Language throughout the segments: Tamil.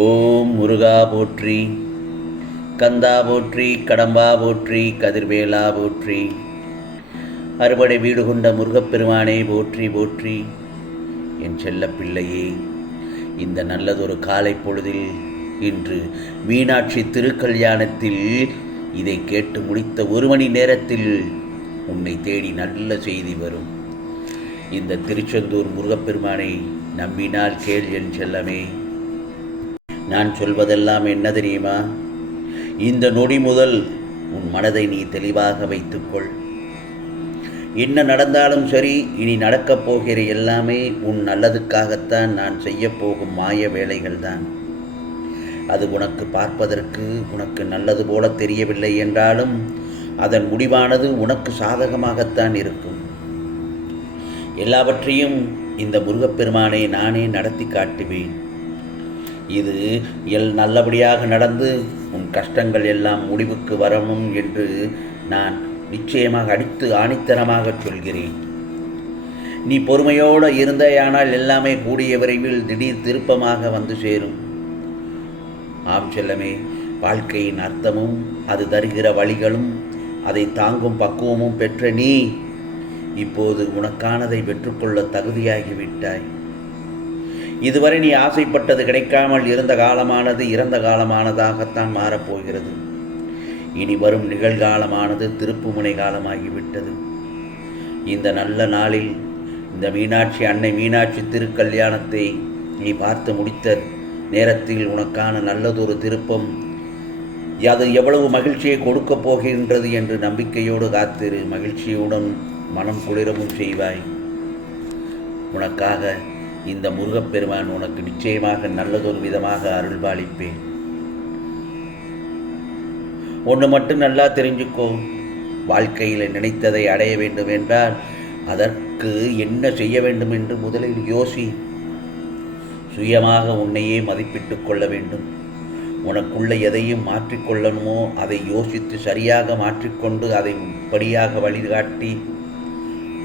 ஓம் முருகா போற்றி, கந்தா போற்றி, கடம்பா போற்றி, கதிர்வேலா போற்றி. அறுபடை வீடு கொண்ட முருகப்பெருமானே போற்றி போற்றி. என் செல்ல பிள்ளையே, இந்த நல்லதொரு காலை பொழுதில் இன்று மீனாட்சி திருக்கல்யாணத்தில் இதை கேட்டு முடித்த 1 மணி நேரத்தில் உன்னை தேடி நல்ல செய்தி வரும். இந்த திருச்செந்தூர் முருகப்பெருமானை நம்பினால் கேள் என் செல்லமே. நான் சொல்வதெல்லாம் என்ன தெரியுமா? இந்த நொடி முதல் உன் மனதை நீ தெளிவாக வைத்துக்கொள். என்ன நடந்தாலும் சரி, இனி நடக்கப் போகிற எல்லாமே உன் நல்லதுக்காகத்தான் நான் செய்யப்போகும் மாய வேலைகள்தான். அது உனக்கு பார்ப்பதற்கு உனக்கு நல்லது போல தெரியவில்லை என்றாலும் அதன் முடிவானது உனக்கு சாதகமாகத்தான் இருக்கும். எல்லாவற்றையும் இந்த முருகப்பெருமானை நானே நடத்தி காட்டுவேன். இது நல்லபடியாக நடந்து உன் கஷ்டங்கள் எல்லாம் முடிவுக்கு வரணும் என்று நான் நிச்சயமாக அடித்து ஆணித்தரமாக சொல்கிறேன். நீ பொறுமையோடு இருந்தேயானால் எல்லாமே கூடிய விரைவில் திடீர் திருப்பமாக வந்து சேரும். ஆம் செல்லமே, வாழ்க்கையின் அர்த்தமும் அது தருகிற வழிகளும் அதை தாங்கும் பக்குவமும் பெற்ற நீ இப்போது உனக்கானதை பெற்றுக்கொள்ள தகுதியாகிவிட்டாய். இதுவரை நீ ஆசைப்பட்டது கிடைக்காமல் இருந்த காலமானது இறந்த காலமானதாகத்தான் மாறப்போகிறது. இனி வரும் நிகழ்காலமானது திருப்புமுனை காலமாகிவிட்டது. இந்த நல்ல நாளில் இந்த அன்னை மீனாட்சி திருக்கல்யாணத்தை நீ பார்த்து முடித்த நேரத்தில் உனக்கான நல்லதொரு திருப்பம் அது எவ்வளவு மகிழ்ச்சியை கொடுக்கப் போகின்றது என்று நம்பிக்கையோடு காத்திரு. மகிழ்ச்சியுடன் மனம் குளிரவும் செய்வாய். உனக்காக இந்த முருகப்பெருமான் உனக்கு நிச்சயமாக நல்லதொரு விதமாக அருள்பாலிப்பேன். ஒன்று மட்டும் நல்லா தெரிஞ்சுக்கோ, வாழ்க்கையில் நினைத்ததை அடைய வேண்டும் என்றால் அதற்கு என்ன செய்ய வேண்டும் என்று முதலில் யோசி. சுயமாக உன்னையே மதிப்பிட்டு கொள்ள வேண்டும். உனக்குள்ள எதையும் மாற்றிக்கொள்ளணுமோ அதை யோசித்து சரியாக மாற்றிக்கொண்டு அதை படியாக வழிகாட்டி,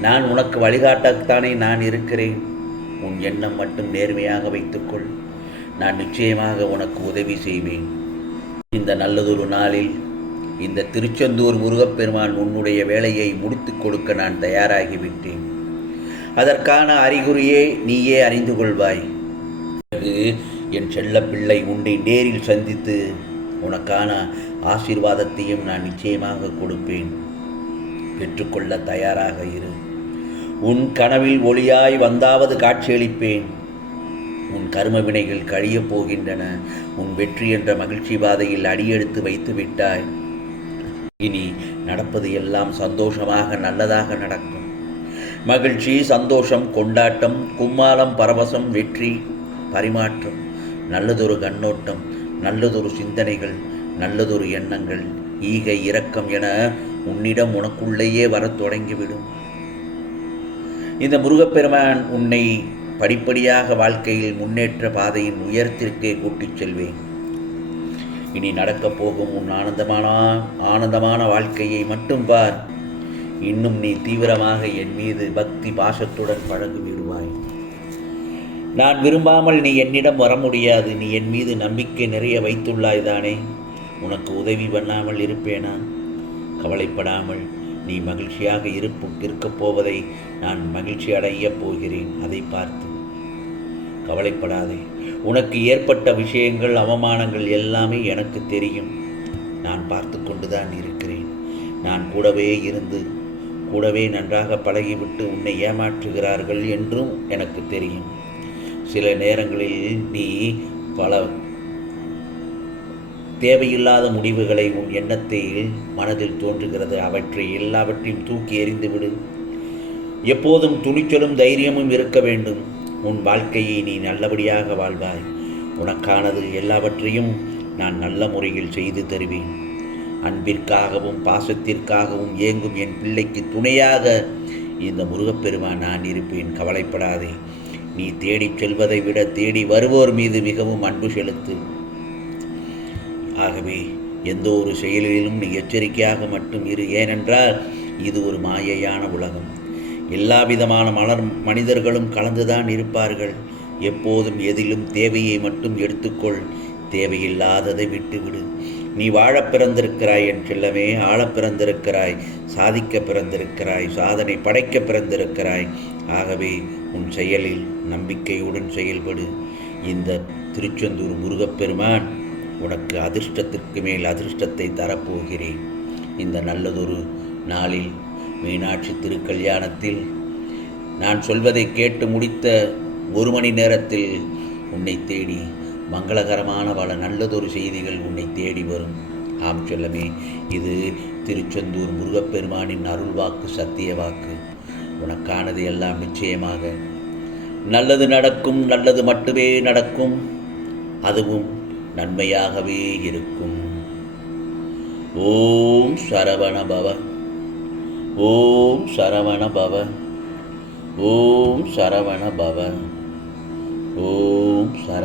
நான் உனக்கு வழிகாட்டத்தானே நான் இருக்கிறேன். உன் எண்ணம் மட்டும் நேர்மையாக வைத்துக்கொள். நான் நிச்சயமாக உனக்கு உதவி செய்வேன். இந்த நல்லதொரு நாளில் இந்த திருச்செந்தூர் முருகப்பெருமான் உன்னுடைய வேலையை முடித்து கொடுக்க நான் தயாராகிவிட்டேன். அதற்கான அறிகுறியை நீயே அறிந்து கொள்வாய். என் செல்ல பிள்ளை உன்னை நேரில் சந்தித்து உனக்கான ஆசீர்வாதத்தையும் நான் நிச்சயமாக கொடுப்பேன். பெற்றுக்கொள்ள தயாராக இரு. உன் கனவில் ஒளியாய் வந்தாவது காட்சியளிப்பேன். உன் கர்ம வினைகள் கழியப் போகின்றன. உன் வெற்றி என்ற மகிழ்ச்சி பாதையில் அடியெடுத்து வைத்து விட்டாய். இனி நடப்பது எல்லாம் சந்தோஷமாக நல்லதாக நடக்கும். மகிழ்ச்சி, சந்தோஷம், கொண்டாட்டம், கும்மாளம், பரவசம், வெற்றி, பரிமாற்றம், நல்லதொரு கண்ணோட்டம், நல்லதொரு சிந்தனைகள், நல்லதொரு எண்ணங்கள், ஈகை, இரக்கம் என உன்னிடம் உனக்குள்ளேயே வரத் தொடங்கிவிடும். இந்த முருகப்பெருமான் உன்னை படிப்படியாக வாழ்க்கையில் முன்னேற்ற பாதையின் உயரத்திற்கே கூட்டிச் செல்வேன். இனி நடக்கப் போகும் உன் ஆனந்தமான வாழ்க்கையை மட்டும் பார். இன்னும் நீ தீவிரமாக என் மீது பக்தி பாசத்துடன் பழகி விடுவாய். நான் விரும்பாமல் நீ என்னிடம் வர முடியாது. நீ என் மீது நம்பிக்கை நிறைய வைத்துள்ளாய் தானே. உனக்கு உதவி பண்ணாமல் இருப்பேனா? கவலைப்படாமல் நீ மகிழ்ச்சியாக இருக்கப் போவதை நான் மகிழ்ச்சி அடையப் போகிறேன். அதை பார்த்து கவலைப்படாதே. உனக்கு ஏற்பட்ட விஷயங்கள், அவமானங்கள் எல்லாமே எனக்கு தெரியும். நான் பார்த்து கொண்டுதான் இருக்கிறேன். நான் கூடவே இருந்து கூடவே நன்றாக பழகிவிட்டு உன்னை ஏமாற்றுகிறார்கள் என்றும் எனக்கு தெரியும். சில நேரங்களில் நீ பல தேவையில்லாத முடிவுகளை உன் எண்ணத்தில் மனதில் தோன்றுகிறது. அவற்றை எல்லாவற்றையும் தூக்கி எறிந்துவிடு. எப்போதும் துணிச்சலும் தைரியமும் இருக்க வேண்டும். உன் வாழ்க்கையை நீ நல்லபடியாக வாழ்வாய். உனக்கானது எல்லாவற்றையும் நான் நல்ல முறையில் செய்து தருவேன். அன்பிற்காகவும் பாசத்திற்காகவும் ஏங்கும் என் பிள்ளைக்கு துணையாக இந்த முருகப்பெருமான் நான் இருப்பேன். கவலைப்படாதே. நீ தேடிச் செல்வதை விட தேடி வருவோர் மீது மிகவும் அன்பு செலுத்து. ஆகவே எந்த ஒரு செயலிலும் நீ எச்சரிக்கையாக மட்டும் இரு. ஏனென்றால் இது ஒரு மாயையான உலகம். எல்லா விதமான மனிதர்களும் கலந்துதான் இருப்பார்கள். எப்போதும் எதிலும் தேவையை மட்டும் எடுத்துக்கொள், தேவையில்லாததை விட்டுவிடு. நீ வாழப் பிறந்திருக்கிறாய் என் செல்லமே, ஆளப் பிறந்திருக்கிறாய், சாதிக்க பிறந்திருக்கிறாய், சாதனை படைக்க பிறந்திருக்கிறாய். ஆகவே உன் செயலில் நம்பிக்கையுடன் செயல்படு. இந்த திருச்செந்தூர் முருகப்பெருமான் உனக்கு அதிர்ஷ்டத்திற்கு மேல் அதிர்ஷ்டத்தை தரப்போகிறேன். இந்த நல்லதொரு நாளில் மீனாட்சி திருக்கல்யாணத்தில் நான் சொல்வதை கேட்டு முடித்த 1 மணி நேரத்தில் உன்னை தேடி மங்களகரமான பல நல்லதொரு செய்திகள் உன்னை தேடி வரும். ஆம் செல்லமே, இது திருச்செந்தூர் முருகப்பெருமானின் அருள் வாக்கு, சத்திய வாக்கு. உனக்கானது எல்லாம் நிச்சயமாக நல்லது நடக்கும். நல்லது மட்டுமே நடக்கும், அதுவும் நன்மையாகவே இருக்கும். ஓம் சரவண பவ, ஓம் சரவண பவ, ஓம் சரவண பவ, ஓம் சரவண